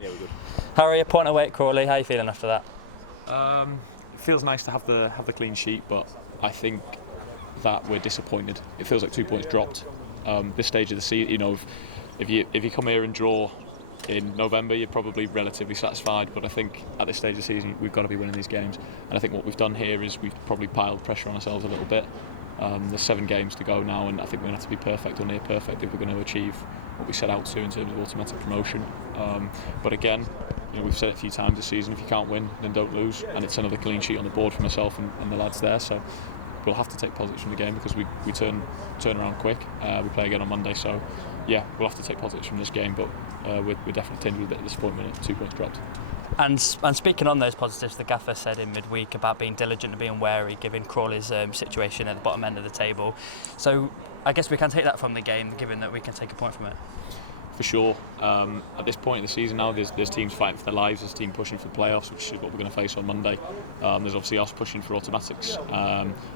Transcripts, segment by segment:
Yeah, we're good. Harry, a point away at Crawley. How are you feeling after that? It feels nice to have the clean sheet, but I think that we're disappointed. It feels like 2 points dropped. This stage of the season, if you come here and draw in November, you're probably relatively satisfied. But I think at this stage of the season, we've got to be winning these games. And I think what we've done here is we've probably piled pressure on ourselves a little bit. There's 7 games to go now, and I think we're going to have to be perfect or near perfect if we're going to achieve what we set out to in terms of automatic promotion. But again, we've said it a few times this season, if you can't win, then don't lose. And it's another clean sheet on the board for myself and the lads there. So we'll have to take positives from the game because we turn around quick. We play again on Monday, so yeah, we'll have to take positives from this game. But we're definitely tinged with a bit of disappointment at 2 points dropped. And speaking on those positives, the gaffer said in midweek about being diligent and being wary, given Crawley's situation at the bottom end of the table. So I guess we can take that from the game, given that we can take a point from it. For sure. At this point in the season now, there's teams fighting for their lives. There's a team pushing for playoffs, which is what we're going to face on Monday. There's obviously us pushing for automatics.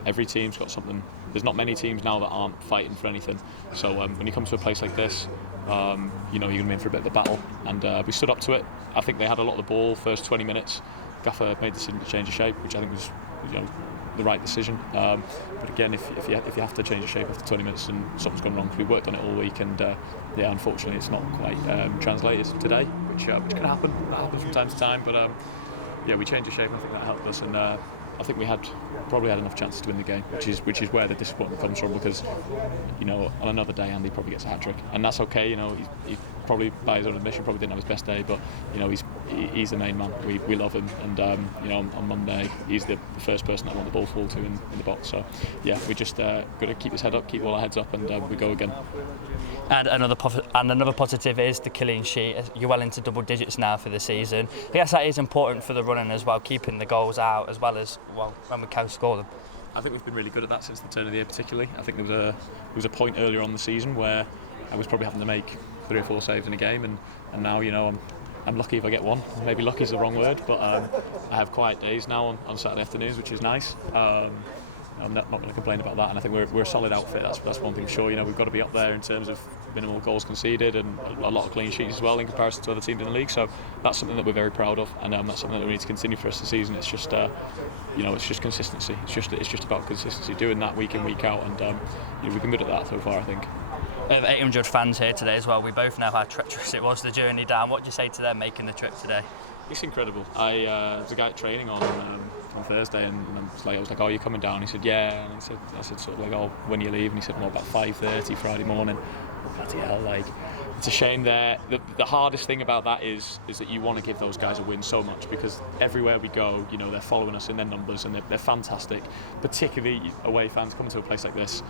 Every team's got something. There's not many teams now that aren't fighting for anything. So when you come to a place like this, you're going to be in for a bit of a battle. And we stood up to it. I think they had a lot of the ball first 20 minutes. Gaffer made the decision to change the shape, which I think was the right decision. But again, if you have to change the shape after 20 minutes and something's gone wrong, we worked on it all week, and unfortunately it's not quite translated today, which can happen. That happens from time to time. But we changed the shape, and I think that helped us. And I think we probably had enough chances to win the game, which is where the disappointment comes from. Because on another day, Andy probably gets a hat trick, and that's okay. He probably, by his own admission, probably didn't have his best day, but he's the main man. We love him, and on Monday he's the first person that I want the ball fall to in the box. So yeah, we just got to keep his head up, keep all our heads up, and we go again. And another positive is the clean sheet. You're well into double digits now for the season. I guess that is important for the running as well, keeping the goals out as well as when we can score them. I think we've been really good at that since the turn of the year, particularly. I think there was a point earlier on the season where I was probably having to make 3 or 4 saves in a game, and now I'm lucky if I get one. Maybe lucky is the wrong word, but I have quiet days now on Saturday afternoons, which is nice. I'm not going to complain about that, and I think we're a solid outfit. That's one thing for sure. We've got to be up there in terms of minimal goals conceded and a lot of clean sheets as well in comparison to other teams in the league. So that's something that we're very proud of, and that's something that we need to continue for us this season. It's just it's just consistency. It's just about consistency, doing that week in, week out, and we've been good at that so far, I think. We have 800 fans here today as well. We both know how treacherous it was, the journey down. What do you say to them making the trip today? It's incredible. I was a guy training on Thursday, and I was like, "Oh, you're coming down?" He said, "Yeah." And I said sort of like, "Oh, when you leave?" And he said, "Well, about 5:30 Friday morning." Bloody hell, it's a shame there. The hardest thing about that is that you want to give those guys a win so much, because everywhere we go, they're following us in their numbers, and they're fantastic. Particularly away fans coming to a place like this.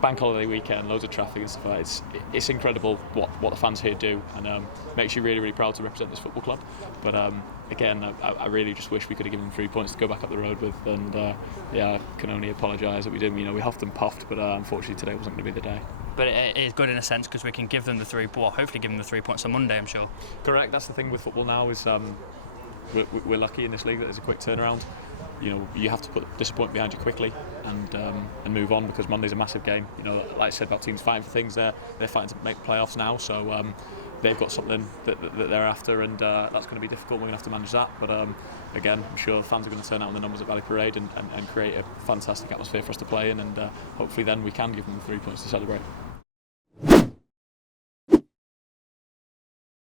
Bank holiday weekend, loads of traffic and stuff like that. It's incredible what the fans here do, and makes you really, really proud to represent this football club. But again, I really just wish we could have given them 3 points to go back up the road with, and I can only apologise that we didn't. We huffed and puffed, but unfortunately today wasn't going to be the day. But it is good in a sense because we can give them hopefully give them the 3 points on Monday, I'm sure. Correct. That's the thing with football now is we're lucky in this league that there's a quick turnaround. You have to put disappointment behind you quickly and move on, because Monday's a massive game. Like I said about teams fighting for things, they're fighting to make playoffs now, so they've got something that they're after, and that's going to be difficult. We're going to have to manage that, but again, I'm sure the fans are going to turn out in the numbers at Valley Parade and create a fantastic atmosphere for us to play in, and hopefully then we can give them the 3 points to celebrate.